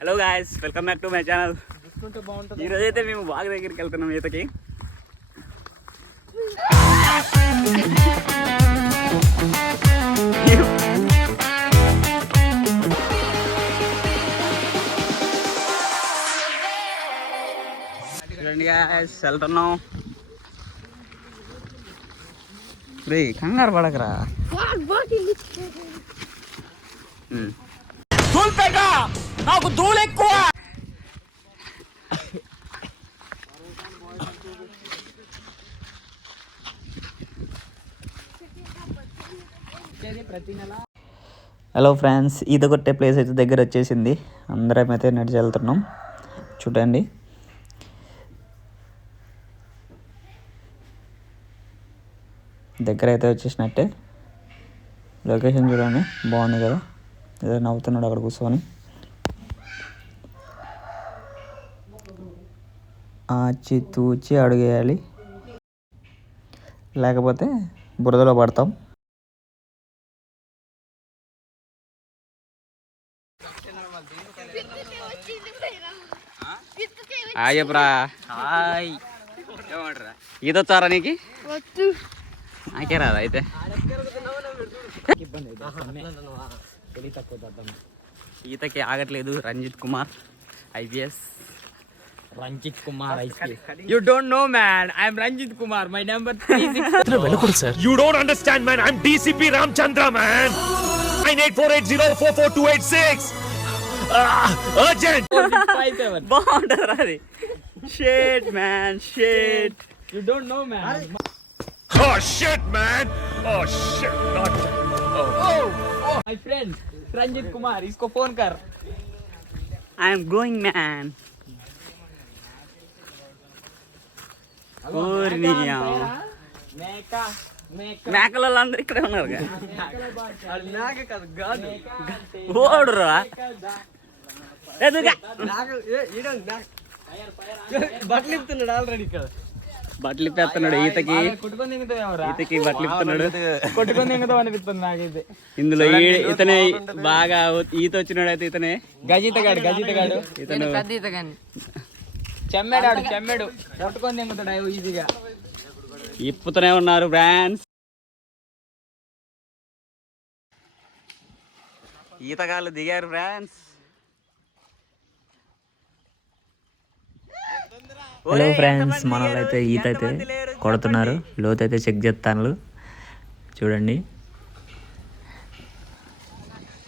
Hello guys welcome back to my channel ఈరోజు అయితే మేము బాగా దగ్గరికి వెళ్తున్నాం ఈతకి. గాయస్ వెళ్తున్నాం. రే కంగారు పడకరా. నాకు ధూళి ఎక్కువ. హలో ఫ్రెండ్స్ ఈత కొట్టే ప్లేస్ అయితే దగ్గర వచ్చేసింది. అందరం అయితే నడిచి వెళ్తున్నాం. చూడండి. దగ్గర అయితే వచ్చేసినట్టే. లొకేషన్ చూడండి. బాగుంది కదా? ఏదో నవ్వుతున్నాడు అక్కడ కూర్చొని. ఆచి తూచి అడుగేయాలి. లేకపోతే బురదలో పడతాం. ఆయబ్రా హాయ్. ఈదొచ్చారా నీకు? నాకే రాదా అయితే? ఈతకి ఆగట్లేదు Ranjit Kumar IBS Ranjit Kumar ice cream. You don't know, man. I'm Ranjit Kumar. My number three six. sir. You don't understand, man. I'm DCP Ramchandra, man. Nine eight four eight zero four four two eight six. Urgent. बहुत डर रहा है. Shit, man. Shit. You don't know, man. Oh shit, man. Oh shit. Not. Oh. oh. My friend, Ranjit Kumar. इसको phone कर. I am going, man. మేకలలో అందరు ఇక్కడే ఉన్నారు ఓడురా. బట్టలు ఇస్తున్నాడు ఆల్రెడీ ఇక్కడ. బట్టలు ఇప్పేస్తున్నాడు ఈతకి. ఈతకి బట్టలు ఇస్తున్నాడు కొట్టుకొని దిగుతావు అనిపిస్తుంది నాకైతే. ఇందులో ఇతనే బాగా ఈత వచ్చినాడు అయితే ఇతనే. గజితగాడు గజితగాడు. ఇతను చెమ్మాడు. చెమ్మాడు కొట్టుకొని దిగుతాడు ఈజీగా. ఇప్పుతూనే ఉన్నారు ఫ్రాన్స్. ఈతగాళ్ళు దిగారు ఫ్రాన్స్. హలో ఫ్రెండ్స్ మన అయితే ఈత అయితే కొడుతున్నారు. లోతు అయితే చెక్ చేస్తాను చూడండి.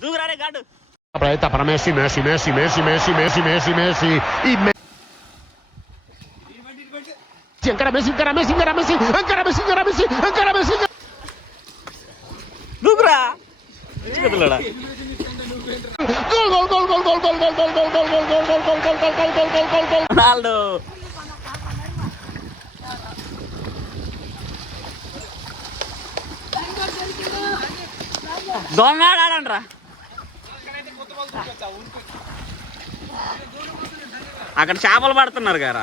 దూకురారే గాడు. Aproveita para Messi, Messi, Messi, Messi, Messi, Messi, Messi, Messi. Y Messi. Encara Messi, encara Messi, encara Messi, encara Messi, encara Messi, encara Messi. దూకురా చిక్కదులాడా Gol, gol, gol, gol, gol, gol, gol, gol, gol, gol, gol, gol, gol, gol, gol, gol, gol, gol, gol, gol. Ronaldo దొంగడాడంట్రా అక్కడ చేపలు పడుతున్నారు కదా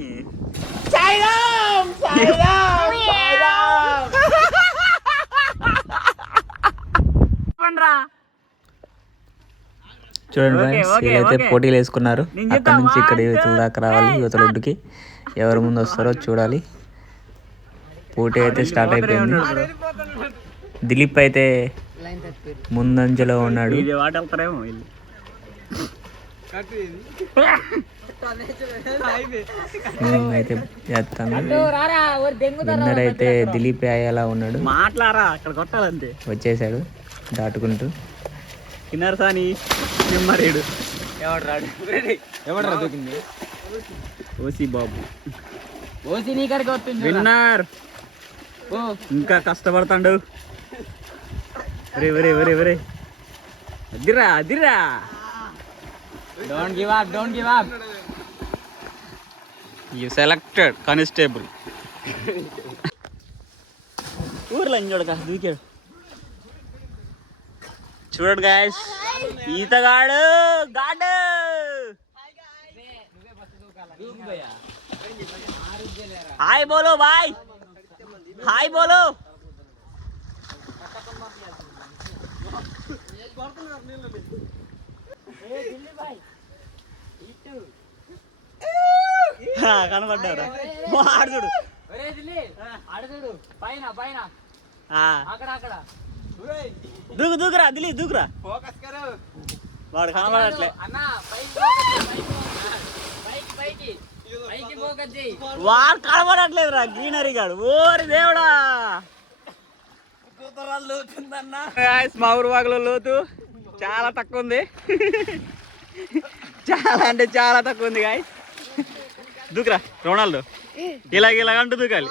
ఈత చూడండి okay, friends okay, వీళ్ళైతే okay. పోటీలు వేసుకున్నారు. నేను అక్కడ నుంచి ఇక్కడ యువతల దాకా రావాలి. యువతల ఒడ్డుకి ఎవరు ముందు వస్తారో చూడాలి. పోటీ అయితే స్టార్ట్ అయిపోయింది. దిలీప్ అయితే ముందంజలో ఉన్నాడు. నేను అయితే చేస్తాను విన్నర్ అయితే దిలీప్ అయ్యేలా ఉన్నాడు. మాట్లారా అక్కడ కొట్టాలంతే. వచ్చేసాడు దాటుకుంటూ. కిన్నర్ సాని నిమ్మరేడు. ఎవడు రాడు ఎవడు రా దూకింది? ఓసి బాబు. ఓసి నీ కడికి వస్తుంది. విన్నర్. ఓ. ఇంకా కష్టపడతాడు. ఒరే ఒరే ఒరే ఒరే అదిరా అదిరా. Don't give up, don't give up. You selected constable ఊర్లో చూడక? దూకాడు చూడండి గాయస్ ఈతగాడు గాడు. హాయ్ బోలో బాయ్. హాయ్ బోలో. కనబడ్డారా ఆడు చూడు ఒరేయ్ దిల్లి, ఆడ చూడు. పైన పైన. ఆ, అక్కడ అక్కడ. దూకు దూకురా దిలీ దూకురా. వాడు కనబడట్లే. వాడు కనబడట్లేదు రా గ్రీనరీ గాడు. ఓరి దేవుడా. మా ఊరు వాగులో లోతు. చాలా తక్కువ ఉంది. చాలా అంటే చాలా తక్కువ ఉంది గాయస్ దూకురా రొనాల్డో ఇలాగ ఇలాగ అంటూ దూకాలి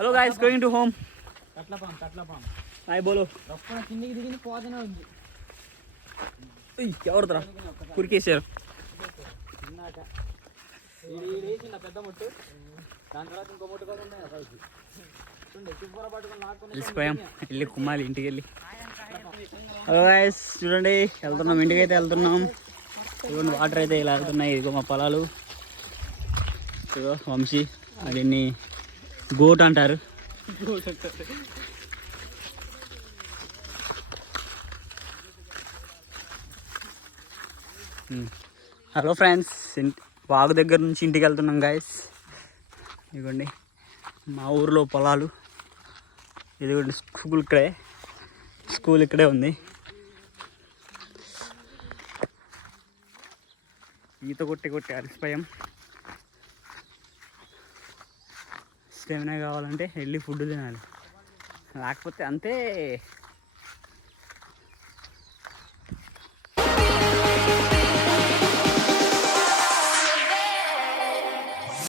hello guys going to home కట్లపాం కట్లపాం hi బోలో రొప్పన కిందికి దిగి పోతూనే ఉంది ఎవరుదరా కురికేసారు ఇది ఇది వేసిన పెద్ద ముట్టు వెళ్ళిపోయాం వెళ్ళి కుమ్మాలి ఇంటికి వెళ్ళి. హలో గాయస్ చూడండి వెళ్తున్నాం. ఇంటికి అయితే వెళ్తున్నాం. ఇదిగోండి వాటర్ అయితే ఇలా వెళ్తున్నాయి ఇదిగో మా పొలాలు. ఇదిగో వంశీ దీన్ని గోట్ అంటారు. హలో ఫ్రెండ్స్ వాగు దగ్గర నుంచి ఇంటికి వెళ్తున్నాం గాయస్. ఇదిగోండి మా ఊర్లో పొలాలు. ఇదిగోండి స్కూల్ ఇక్కడే. స్కూల్ ఇక్కడే ఉంది. ఈత కొట్టి కొట్టి అలసిపోయాం. స్టెమినా కావాలంటే వెళ్ళి ఫుడ్ తినాలి. లేకపోతే అంతే